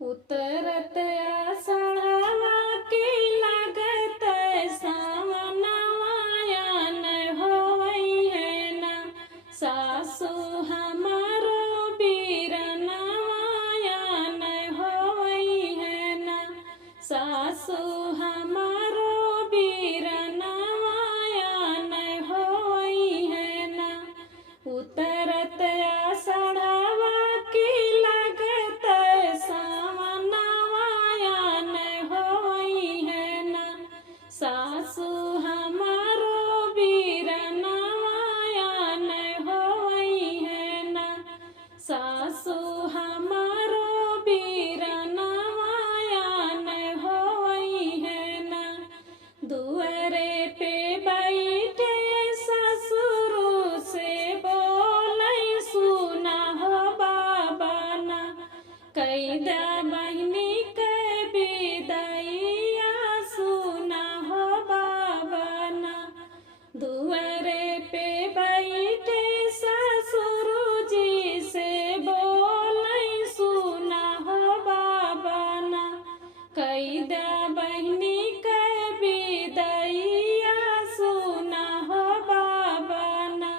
उतरत आषाढ़वा के लागत सावनवा आन होवई है ना। सासु हमारो बीरनवा आन होवई है ना। सासु हमारो बीरनवा आन होवई है ना। उतरत आषाढ़वा के लागत सावनवा आन होवई है ना। सासु हमारो बीरनवा आन होवई है ना। सासु हमारो बीरनवा आन होवई है ना। दुआरे पे बैठे ससुर से बोलै सुना हो बाबा ना। कैदा बहिनी के विदाइया सुना हो बाबा ना। दुआरे पे बैठे ससुर जी से बोलै सुना हो बाबा ना। कैदा बहिनी के विदाइया सुना हो बाबा ना।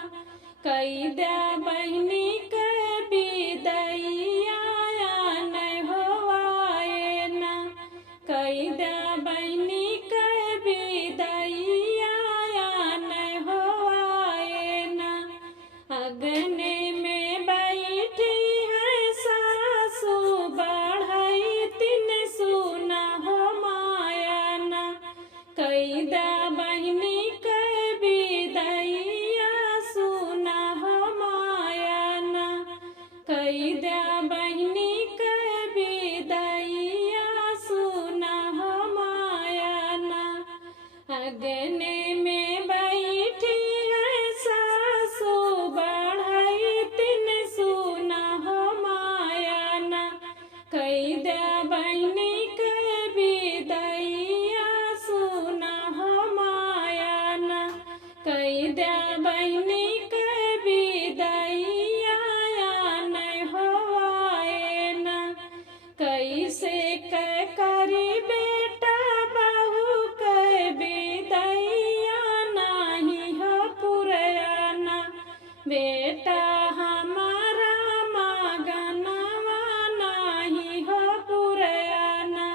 कैदा बहिनी के विदाइया आन होवाए ना। कैदा बहिनी के विदाइया आन होवाए ना। अगने में बैठी है सासु बढ़ई तीन सुना हो माया ना। कैदा बहिनी के विदाइया सुना हो माया ना। कैदा बहिनी के विदाइया सुना हो माया ना। अगने में बैठी है सासु बढ़ई तीन सुना हो माया ना। कैदा बहिनी के विदाइया सुना हो माया ना। कैदा बहिनी के विदाइया आन होवाए ना। कैसे करी बेटा बहू के विदाइया नाही हो पुरयाना। बेटा हमारा मगनवा नाही हो पुरयाना।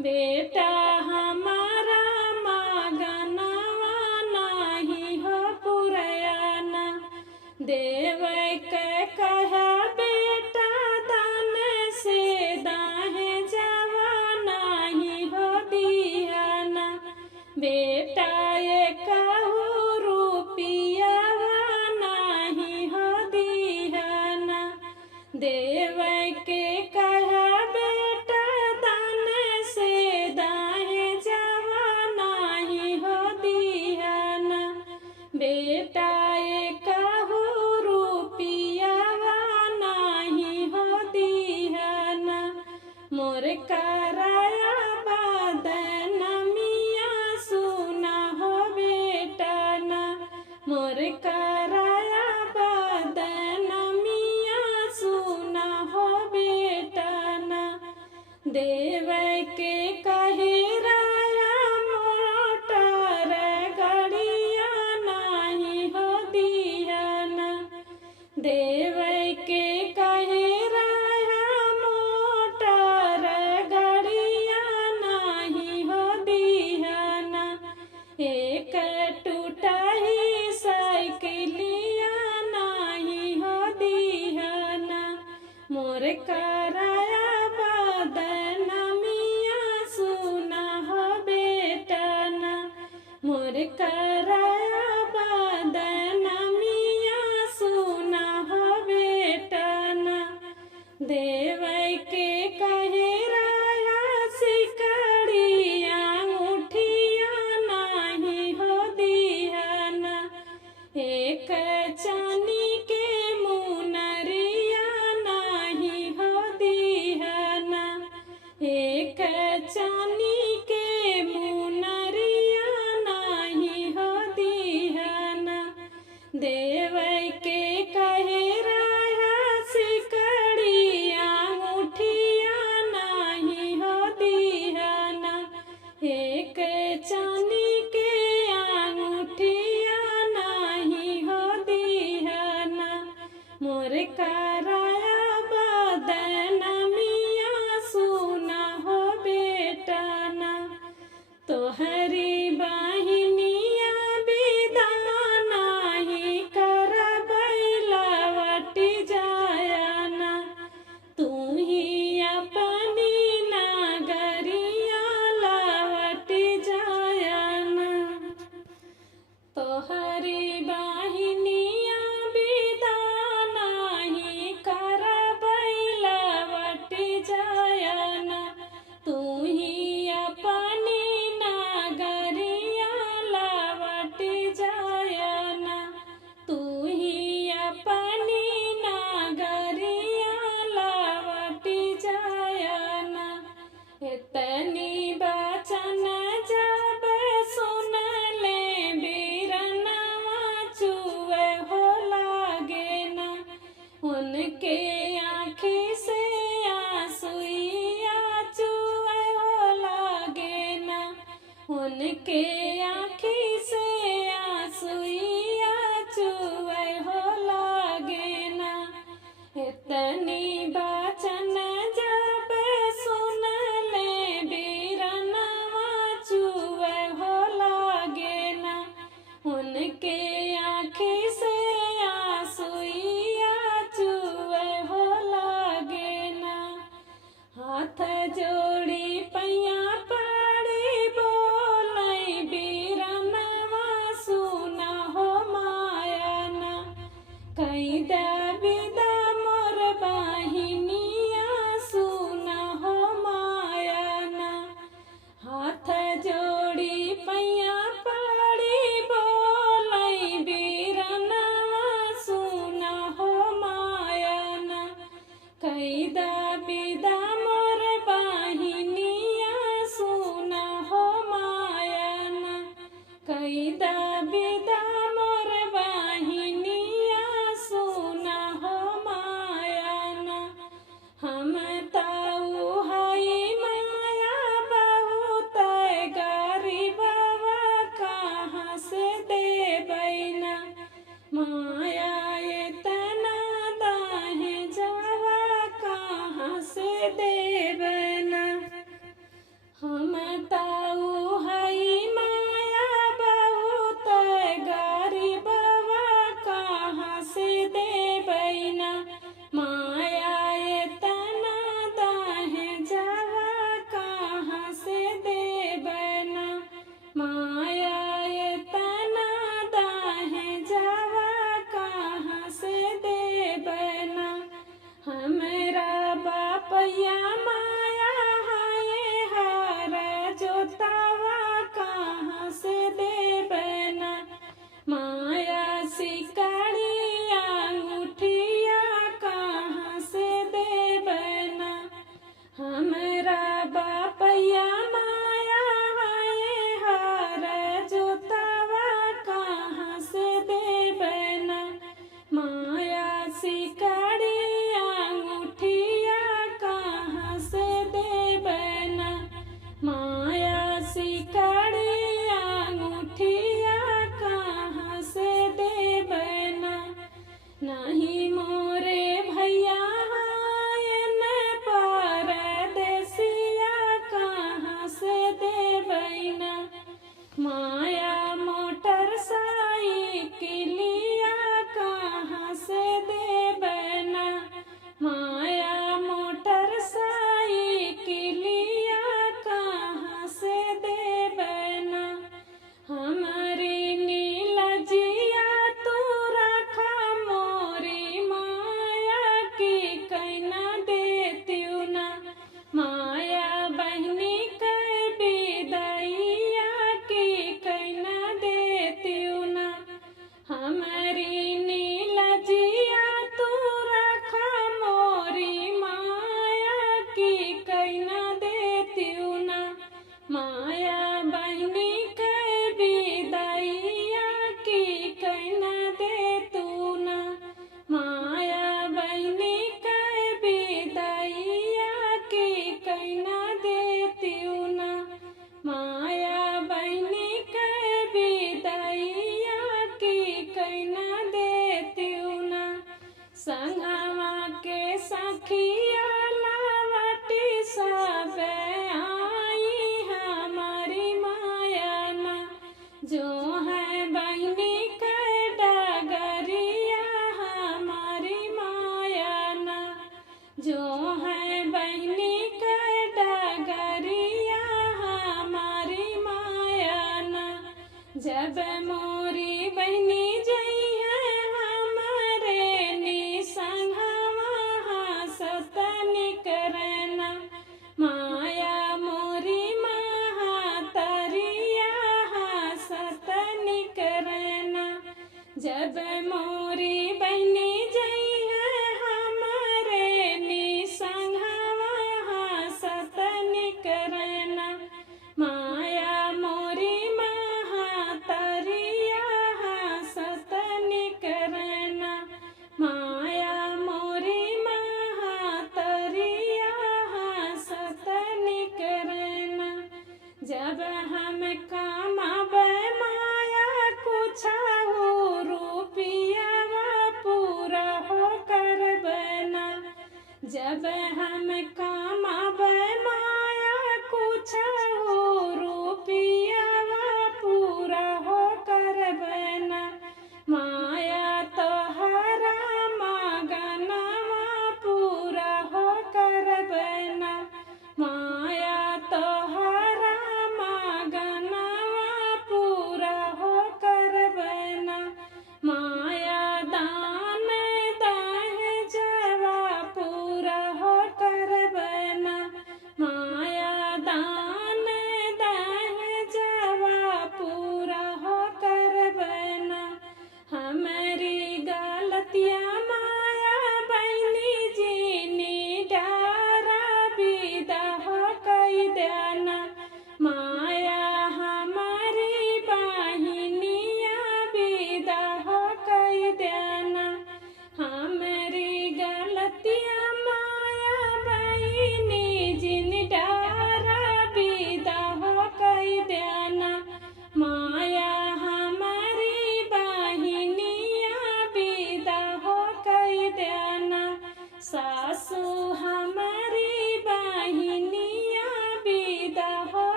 बेटा हमारा मगनवा नाही हो पुरयाना। देव के कहा बेटा दान से दाहे जवा नाही हो दियाना। बेटा ये कहू रुपियावा नाही हो दियाना। देव के कहा बेटा दान से दाहे जवा नाही हो दियाना। बेटा ये कहू रुपियावा नाही हो दियाना। मोर कराया बदनमिया सुना हो बेटा ना। मोर कराया बदनमिया सुना हो बेटा ना। देव के कहे राया मोटर गड़िया नाही हो दियाना। देव के कहे राया मोटर गड़िया नाही हो दियाना। एक टूटाही साइकिलिया नाही हो दियाना। मोर कराया बदनमिया सुना हो बेटा ना। मोर कराया बदनमिया सुना हो बेटा ना। देव के कहे राया सिकड़िया मुठिया नाही हो दियाना। एक चानी के मुनरिया नाही हो दियाना। एक चानी के मुनरिया नाही हो हाथ जोड़ी पैया पड़ी बोलै बीरनवा सुना हो मायना कैदा विदा मोर बहिनिया सुना हो मायना हाथ जोड़ी पैया पड़ी बोलै बीरनवा सुना हो मायना कैदा विदा मोर बहिनिया सुना हो मायना कैदा विदा मोर बहिनिया सुना हो मायना हम ताऊ हई माया बहुत गरीबवा कहाँ से देबैना माया एतना दाहे जावा कहाँ से देबैना हम ताऊ हई माया बहुत गरीबवा कहाँ से देबैना माया एतना दाहे जावा कहाँ से देबैना माया एतना दाहे जावा कहाँ से देबैना हमरा बापया माया हाय हार जोतावा कहाँ से देबैना माया सिकड़िया अंगूठिया कहाँ से देबैना हमरा बापया माया हाय हार जोतावा कहाँ से देबैना माया सिकड़िया अंगूठिया कहाँ से देबैना माया सिकड़िया अंगूठिया कहाँ से देबैना नहीं मोरे भैया हायन परदेसिया कहाँ से देबैना माया मोटर साइकिलिया कहाँ से देबैना माया मोटर साइकिलिया कहाँ से देबैना हमारी नीलजिया तू रखा मोरी माया की कैना देतियू ना माया बहनी के विदैया की कैना देतियू ना हमारी नीलजिया तू रखा मोरी माया की कैना देतियू ना माया बहनी के विदैया की कैना देतू ना माया बहनी के विदैया की कैना देतियू ना माया बहनी के विदैया की कैना देतियू ना संगवा के सखिया लावटी सब आई हमारी मायना जो है बहनी के डगरिया हमारी मायना जो है बहनी के डगरिया हमारी मायना जब